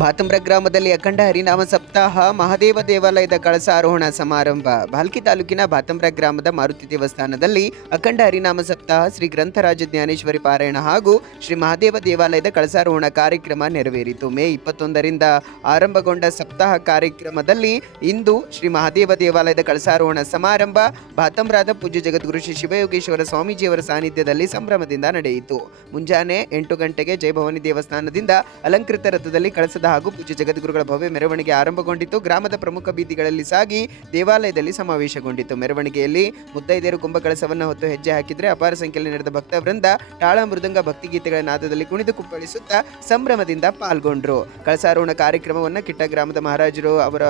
ಭಾತಂಬ್ರ ಗ್ರಾಮದಲ್ಲಿ ಅಖಂಡ ಹರಿನಾಮ ಸಪ್ತಾಹ ಮಹಾದೇವ ದೇವಾಲಯದ ಕಳಸಾರೋಹಣ ಸಮಾರಂಭ. ಭಾಲ್ಕಿ ತಾಲೂಕಿನ ಭಾತಂಬ್ರ ಗ್ರಾಮದ ಮಾರುತಿ ದೇವಸ್ಥಾನದಲ್ಲಿ ಅಖಂಡ ಹರಿನಾಮ ಸಪ್ತಾಹ, ಶ್ರೀ ಗ್ರಂಥರಾಜ ಜ್ಞಾನೇಶ್ವರಿ ಪಾರಾಯಣ ಹಾಗೂ ಶ್ರೀ ಮಹಾದೇವ ದೇವಾಲಯದ ಕಳಸಾರೋಹಣ ಕಾರ್ಯಕ್ರಮ ನೆರವೇರಿತು. ಮೇ 21ರಿಂದ ಆರಂಭಗೊಂಡ ಸಪ್ತಾಹ ಕಾರ್ಯಕ್ರಮದಲ್ಲಿ ಇಂದು ಶ್ರೀ ಮಹಾದೇವ ದೇವಾಲಯದ ಕಳಸಾರೋಹಣ ಸಮಾರಂಭ ಭಾತಂಬ್ರಾದ ಪೂಜ್ಯ ಜಗದ್ಗುರು ಶ್ರೀ ಶಿವಯೋಗೇಶ್ವರ ಸ್ವಾಮೀಜಿಯವರ ಸಾನ್ನಿಧ್ಯದಲ್ಲಿ ಸಂಭ್ರಮದಿಂದ ನಡೆಯಿತು. ಮುಂಜಾನೆ 8 ಗಂಟೆಗೆ ಜಯಭವಾನಿ ದೇವಸ್ಥಾನದಿಂದ ಅಲಂಕೃತ ರಥದಲ್ಲಿ ಕಳಸದ ಹಾಗೂ ಪೂಜ್ಯ ಜಗದ್ಗುರುಗಳ ಭವ್ಯ ಮೆರವಣಿಗೆ ಆರಂಭಗೊಂಡಿತು. ಗ್ರಾಮದ ಪ್ರಮುಖ ಬೀದಿಗಳಲ್ಲಿ ಸಾಗಿ ದೇವಾಲಯದಲ್ಲಿ ಸಮಾವೇಶಗೊಂಡಿತು. ಮೆರವಣಿಗೆಯಲ್ಲಿ ಮುತ್ತೈದೆಯರು ಕುಂಭಕಳಸವನ್ನು ಹೊತ್ತು ಹೆಜ್ಜೆ ಹಾಕಿದರೆ ಅಪಾರ ಸಂಖ್ಯೆಯಲ್ಲಿ ನಡೆದ ಭಕ್ತವೃಂದ ತಾಳ ಮೃದಂಗ ಭಕ್ತಿಗೀತೆಗಳ ನಾದದಲ್ಲಿ ಕುಣಿದು ಕುಪ್ಪಳಿಸುತ್ತಾ ಸಂಭ್ರಮದಿಂದ ಪಾಲ್ಗೊಂಡ್ರು. ಕಳಸಾರೋಹಣ ಕಾರ್ಯಕ್ರಮವನ್ನು ಕಿಟ್ಟ ಗ್ರಾಮದ ಮಹಾರಾಜರು ಅವರ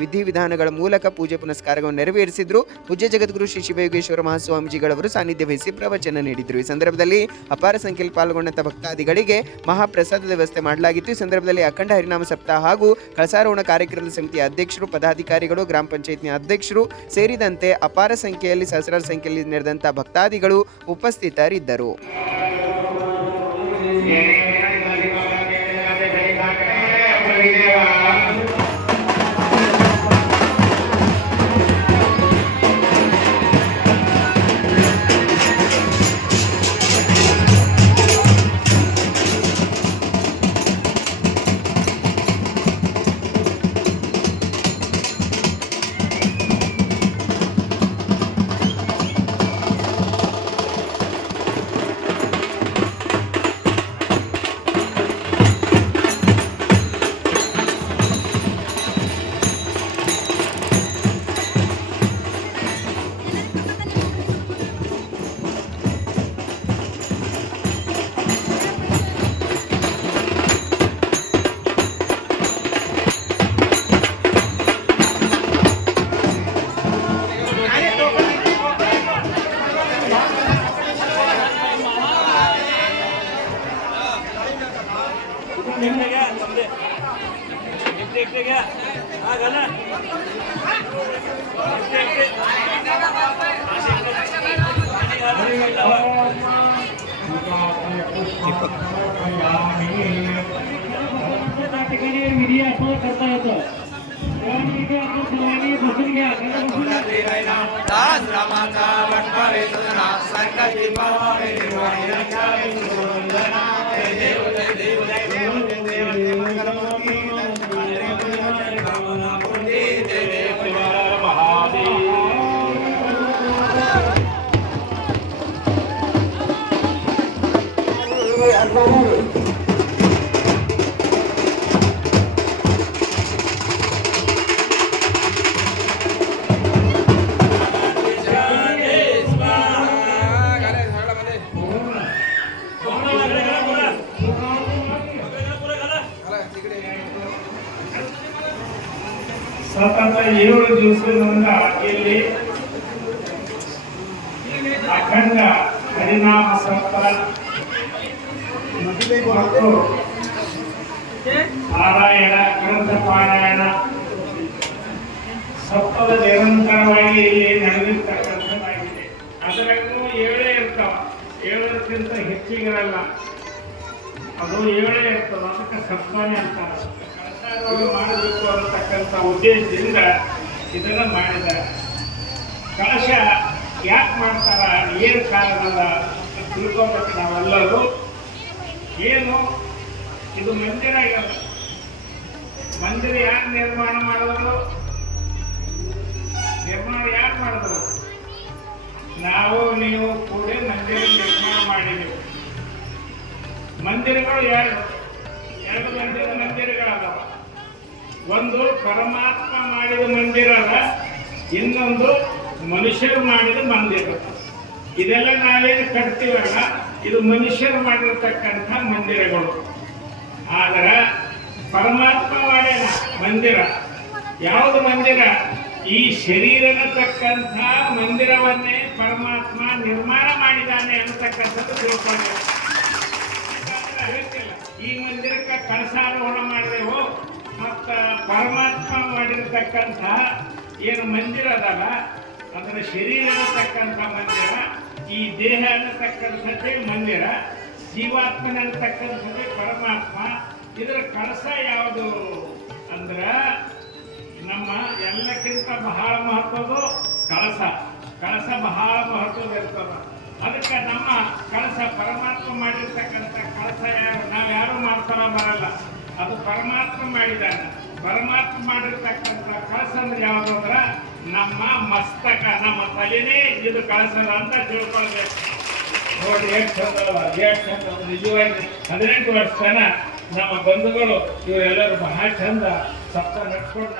ವಿಧಿವಿಧಾನಗಳ ಮೂಲಕ ಪೂಜೆ ಪುನಸ್ಕಾರಗಳನ್ನು ನೆರವೇರಿಸಿದ್ರು. ಪೂಜ್ಯ ಜಗದ್ಗುರು ಶ್ರೀ ಶಿವಯೋಗೇಶ್ವರ ಮಹಾಸ್ವಾಮೀಜಿಗಳವರು ಸಾನ್ನಿಧ್ಯ ವಹಿಸಿ ಪ್ರವಚನ ನೀಡಿದರು. ಈ ಸಂದರ್ಭದಲ್ಲಿ ಅಪಾರ ಸಂಖ್ಯೆಯಲ್ಲಿ ಪಾಲ್ಗೊಂಡಂತ ಭಕ್ತಾದಿಗಳಿಗೆ ಮಹಾಪ್ರಸಾದದ ವ್ಯವಸ್ಥೆ ಮಾಡಲಾಗಿತ್ತು. ಈ ಸಂದರ್ಭದಲ್ಲಿ ಅಖಂಡ ಹರಿನಾಮ ಸಪ್ತಾಹ ಹಾಗೂ ಕಳಸಾರೋಹಣ ಕಾರ್ಯಕ್ರಮದ ಸಮಿತಿಯ ಅಧ್ಯಕ್ಷರು, ಪದಾಧಿಕಾರಿಗಳು, ಗ್ರಾಮ ಪಂಚಾಯತ್ನ ಅಧ್ಯಕ್ಷರು ಸೇರಿದಂತೆ ಅಪಾರ ಸಂಖ್ಯೆಯಲ್ಲಿ ಸಹಸ್ರಾರು ಸಂಖ್ಯೆಯಲ್ಲಿ ನೆರೆದಂತಹ ಭಕ್ತಾದಿಗಳು ಉಪಸ್ಥಿತರಿದ್ದರು. ಸತತ 7 ದಿವಸದಿಂದ ಇಲ್ಲಿ ಅಖಂಡ ಹರಿನಾಮ ಸಪ್ತಾಹ ಮತ್ತು ಪಾರಾಯಣ, ಗ್ರಂಥ ಪಾರಾಯಣ ಸಪ್ತಾಹ ನಿರಂತರವಾಗಿ ಇಲ್ಲಿ ನಡೆದಿರ್ತಕ್ಕಂಥದ್ದಾಗಿದೆ. ಅದರಲ್ಲೂ 7 ಇರ್ತಾವ, 7ಕ್ಕಿಂತ ಹೆಚ್ಚಿಗಿರಲ್ಲ. ಅದು 7 ಇರ್ತದ, ಅದಕ್ಕೆ ಸಪ್ತಾಹನೇ ಅಂತಾರೆ. ಮಾಡಬೇಕು ಅನ್ನತಕ್ಕಂಥ ಉದ್ದೇಶದಿಂದ ಇದನ್ನು ಮಾಡಿದ್ದಾರೆ. ಕಳಶ ಯಾಕೆ ಮಾಡ್ತಾರ, ಏನು ಕಾರಣದ ತಿಳ್ಕೊಬೇಕು ನಾವೆಲ್ಲರೂ. ಏನು ಇದು ಮಂದಿರ ಆಗಲ್ಲ. ಮಂದಿರ ಯಾಕೆ ನಿರ್ಮಾಣ ಮಾಡಿದ್ರು? ನಿರ್ಮಾಣ ಯಾಕೆ ಮಾಡಿದ್ರು? ನಾವು ನೀವು ಕೂಡ ಮಂದಿರ ನಿರ್ಮಾಣ ಮಾಡಿದೆವು. ಮಂದಿರಗಳು ಎರಡು ಮಂದಿರಗಳದಾವ. ಒಂದು ಪರಮಾತ್ಮ ಮಾಡಿದ ಮಂದಿರ ಅದ, ಇನ್ನೊಂದು ಮನುಷ್ಯರು ಮಾಡಿದ ಮಂದಿರ. ಇದೆಲ್ಲ ನಾವೇನು ಕಟ್ತೀವಲ್ಲ, ಇದು ಮನುಷ್ಯರು ಮಾಡಿರ್ತಕ್ಕಂಥ ಮಂದಿರಗಳು. ಆದ್ರೆ ಪರಮಾತ್ಮ ಮಾಡಿದ ಮಂದಿರ ಯಾವುದು? ಮಂದಿರ ಈ ಶರೀರನತಕ್ಕಂಥ ಮಂದಿರವನ್ನೇ ಪರಮಾತ್ಮ ನಿರ್ಮಾಣ ಮಾಡಿದ್ದಾನೆ ಅನ್ನತಕ್ಕಂಥದ್ದು ತಿಳ್ಕೊಂಡೆ. ಈ ಮಂದಿರಕ್ಕೆ ಕಳಸಾರೋಹಣ ಮಾಡಿದೆವು. ಮತ್ತು ಪರಮಾತ್ಮ ಮಾಡಿರತಕ್ಕಂಥ ಏನು ಮಂದಿರ ಅದಲ್ಲ, ಅದರ ಶರೀರ ಅನ್ನತಕ್ಕಂಥ ಮಂದಿರ, ಈ ದೇಹ ಅನ್ನತಕ್ಕಂಥದ್ದೇ ಮಂದಿರ, ಜೀವಾತ್ಮನತಕ್ಕಂಥದ್ದೇ ಪರಮಾತ್ಮ. ಇದರ ಕಳಸ ಯಾವುದು ಅಂದ್ರ ನಮ್ಮ ಎಲ್ಲಕ್ಕಿಂತ ಬಹಳ ಮಹತ್ವದು ಕಳಸ. ಕಳಸ ಬಹಳ ಮಹತ್ವದ ಇರ್ತದ. ಅದಕ್ಕೆ ನಮ್ಮ ಕಳಸ ಪರಮಾತ್ಮ ಮಾಡಿರ್ತಕ್ಕಂಥ ಕಳಸ ನಾವ್ಯಾರು ಮಾಡ್ತಾರ ಬರಲ್ಲ, ಅದು ಪರಮಾತ್ಮ ಮಾಡಿದಾನ. ಪರಮಾತ್ಮ ಮಾಡಿರ್ತಕ್ಕಂಥ ಕಳಸ ಅಂದ್ರೆ ಯಾವುದು ಅಂದ್ರ ನಮ್ಮ ಮಸ್ತಕ, ನಮ್ಮ ತಲೆನೇ ಇದು ಕಳಸದ ಅಂತ ತಿಳ್ಕೊಳ್ಬೇಕು. ನೋಡಿ ಎಷ್ಟು ಚಂದವ, ಎಷ್ಟು ಚಂದ. ನಿಜವಾಗಿ 18 ವರ್ಷ ನಮ್ಮ ಬಂಧುಗಳು ಇವರೆಲ್ಲರೂ ಬಹಳ ಚಂದ ಸಪ್ತ ನಡ್ಕೊಂಡು